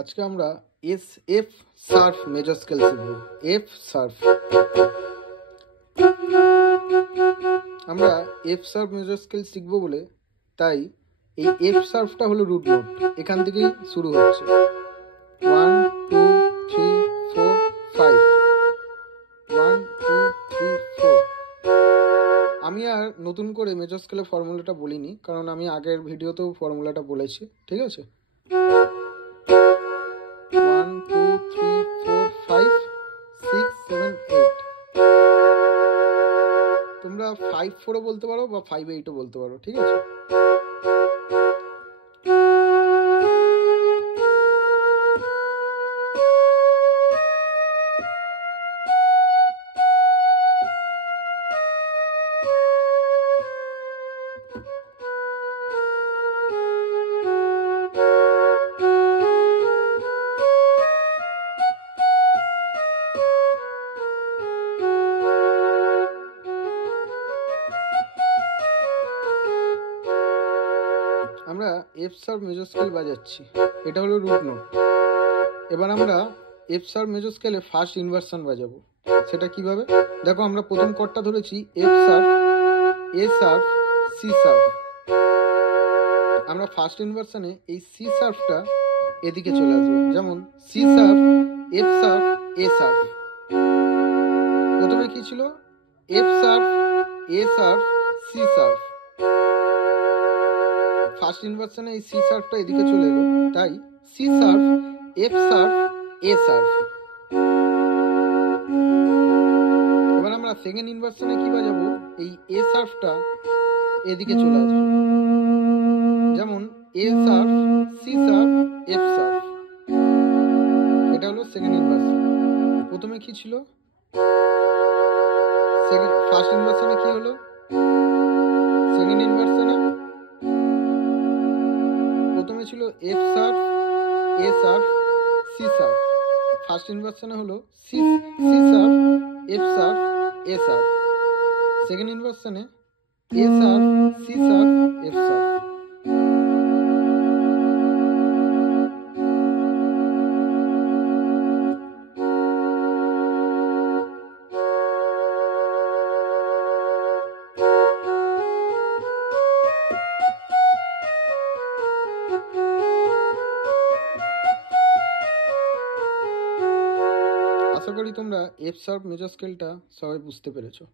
আজকে আমরা F sharp major scale শিখব। এফ শার্প, আমরা এফ শার্প মেজর স্কেল শিখব বলে তাই এই এফ শার্পটা হলো রুট নোট, এখান থেকেই শুরু হচ্ছে। 1 2 3 4 5, 1 2 3 4। আমি আর নতুন করে মেজর স্কেলের ফর্মুলাটা বলিনি, কারণ আমি আগের ভিডিওতেও ফর্মুলাটা বলেছি, ঠিক আছে। 1 2 3 4 5 6 7 8। তোমরা 5 4ও বলতে পারো বা 5 8ও বলতে পারো, ঠিক আছে। আমরা এফ শার্প মেজর স্কেল বাজাচ্ছি, এটা হলো রুট নোট। এবার আমরা এফ শার্প মেজর স্কেলে ফার্স্ট ইনভার্সন বাজাবো। সেটা কিভাবে দেখো, আমরা প্রথম কর্ডটা ধরেছি F sharp, A sharp, C sharp. আমরা ফার্স্ট ইনভার্সনে এই সি শার্পটা এদিকে চলে আসবে, যেমন C sharp, F sharp, A sharp. প্রথমে কি ছিল? F sharp, A sharp, C sharp. First ইনভার্সনে এই সি শার্পটা এদিকে চলে এলো, তাই C sharp, F sharp, A sharp. এবার আমরা সেকেন্ড ইনভার্সনে কি বাজাবো? এই এ শার্পটা এদিকে চলে আসবে, যেমন A sharp, C sharp, F sharp. এটা হলো সেকেন্ড ইনভার্সন। প্রথমে কি ছিল? ফার্স্ট ইনভার্সনে কি হলো? সেকেন্ড ইনভার্সনে প্রথমে ছিল F sharp, A sharp, C sharp. First ইনভার্সনে হলো C sharp, F sharp, A sharp. Second ইনভার্সনে A sharp, C sharp, F sharp. আশা করি তোমরা এফ শার্প মেজর স্কেলটা সবাই বুঝতে পেরেছো।